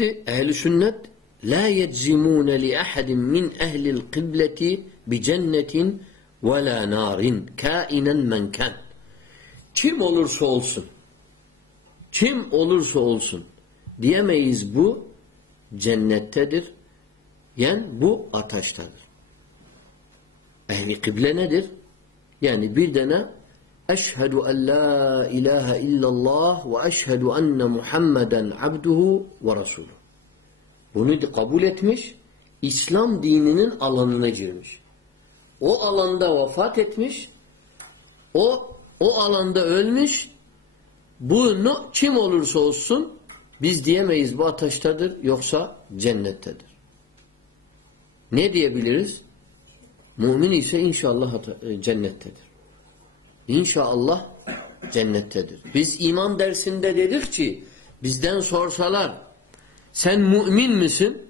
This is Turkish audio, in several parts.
Ehl-i sünnet la yeczimune li ahadin min ehlil kıbleti bi cennetin ve la narin kainen men kan. Kim olursa olsun kim olursa olsun diyemeyiz bu cennettedir. Yani bu ateştedir. Ehli kıble nedir? Yani bir tane Eşhedü en la ilahe illallah ve eşhedü enne Muhammeden abduhu ve resuluhu. Bunu kabul etmiş, İslam dininin alanına girmiş. O alanda vefat etmiş, o o alanda ölmüş, bunu kim olursa olsun biz diyemeyiz bu ateştedir yoksa cennettedir. Ne diyebiliriz? Mümin ise inşallah cennettedir. İnşallah cennettedir. Biz iman dersinde dedik ki bizden sorsalar sen mümin misin?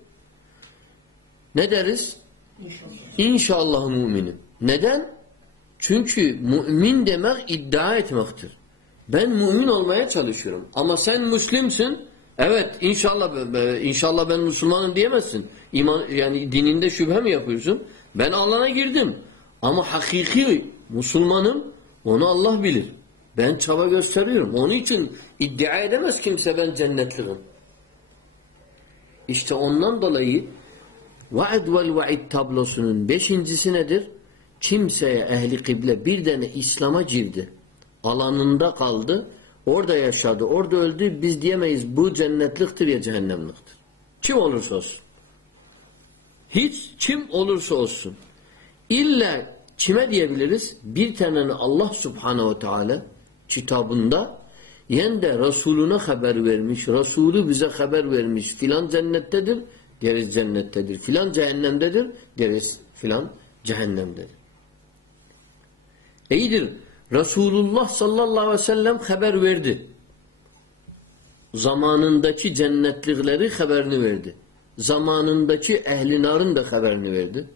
Ne deriz? İnşallah, İnşallah müminim. Neden? Çünkü mümin demek iddia etmektir. Ben mümin olmaya çalışıyorum. Ama sen Müslimsin. Evet inşallah inşallah ben Müslümanım diyemezsin. İman yani dininde şüphe mi yapıyorsun? Ben Allah'a girdim. Ama hakiki Müslümanım onu Allah bilir. Ben çaba gösteriyorum. Onun için iddia edemez kimse ben cennetliyim. İşte ondan dolayı vaid vel vaid tablosunun beşincisi nedir? Kimseye ehli kıble bir tane İslam'a girdi. Alanında kaldı. Orada yaşadı. Orada öldü. Biz diyemeyiz bu cennetliktir ya cehennemliktir. Kim olursa olsun. Hiç kim olursa olsun. İlla Kime diyebiliriz? Bir tane Allah subhanehu ve teala kitabında yen de haber vermiş. Resulü bize haber vermiş. Filan cennettedir, deriz cennettedir. Filan cehennemdedir, deriz filan cehennemdedir. İyidir. Resulullah sallallahu aleyhi ve sellem haber verdi. Zamanındaki cennetlikleri haberini verdi. Zamanındaki ehlinarın da haberini verdi.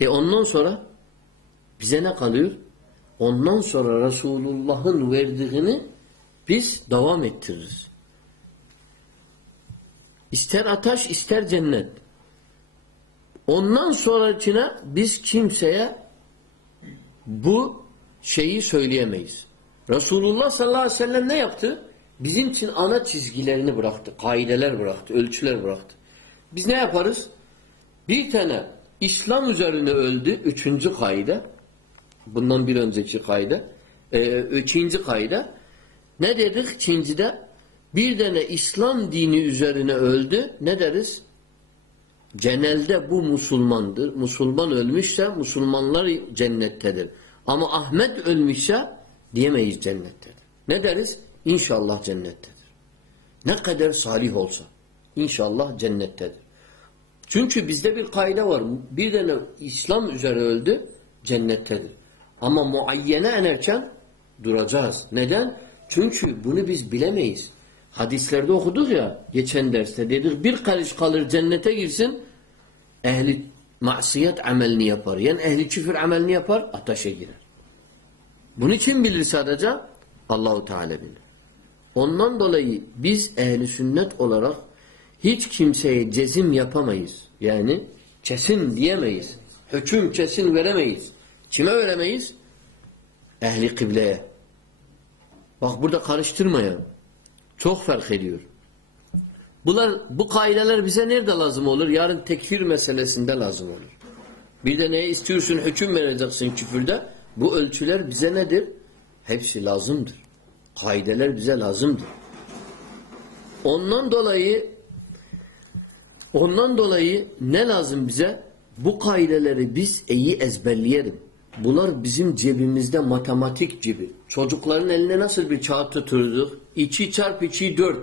E ondan sonra bize ne kalıyor? Ondan sonra Resulullah'ın verdiğini biz devam ettiririz. İster ateş ister cennet. Ondan sonrakine biz kimseye bu şeyi söyleyemeyiz. Resulullah sallallahu aleyhi ve sellem ne yaptı? Bizim için ana çizgilerini bıraktı. Kaideler bıraktı. Ölçüler bıraktı. Biz ne yaparız? Bir tane İslam üzerine öldü. Üçüncü kaide. Bundan bir önceki kayda. Ee, ikinci kayda. Ne dedik ikincide? Bir tane İslam dini üzerine öldü. Ne deriz? Genelde bu Müslümandır. Müslüman ölmüşse Müslümanlar cennettedir. Ama Ahmet ölmüşse diyemeyiz cennettedir. Ne deriz? İnşallah cennettedir. Ne kadar salih olsa. İnşallah cennettedir. Çünkü bizde bir kayda var. Bir tane İslam üzere öldü, cennettedir. Ama muayyene enerken duracağız. Neden? Çünkü bunu biz bilemeyiz. Hadislerde okuduk ya geçen derste dedik bir karış kalır cennete girsin ehli masiyet amelini yapar. Yani ehli küfür amelini yapar ateşe girer. Bunu kim bilir sadece? Allahu Teala bilir. Ondan dolayı biz ehli sünnet olarak hiç kimseye cezim yapamayız. Yani kesin diyemeyiz. Hüküm kesin veremeyiz. Kime veremeyiz? Ehli kıbleye. Bak burada karıştırmayalım. Çok fark ediyor. Bunlar, bu kaideler bize nerede lazım olur? Yarın tekfir meselesinde lazım olur. Bir de neye istiyorsun hüküm vereceksin küfürde. Bu ölçüler bize nedir? Hepsi lazımdır. Kaideler bize lazımdır. Ondan dolayı ondan dolayı ne lazım bize? Bu kaideleri biz iyi ezberleyelim. Bunlar bizim cebimizde matematik gibi. Çocukların eline nasıl bir kağıt tuturduk? 2 çarpı 2 4.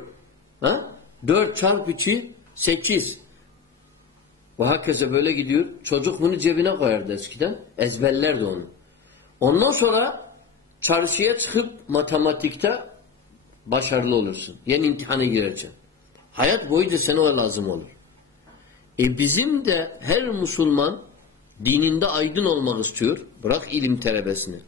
Ha? 4 çarpı 2 8. Bu herkese böyle gidiyor. Çocuk bunu cebine koyardı eskiden. Ezberlerdi onu. Ondan sonra çarşıya çıkıp matematikte başarılı olursun. Yeni imtihana gireceksin. Hayat boyunca sana o lazım olur. E bizim de her Müslüman dininde aydın olmak istiyor. Bırak ilim talebesini.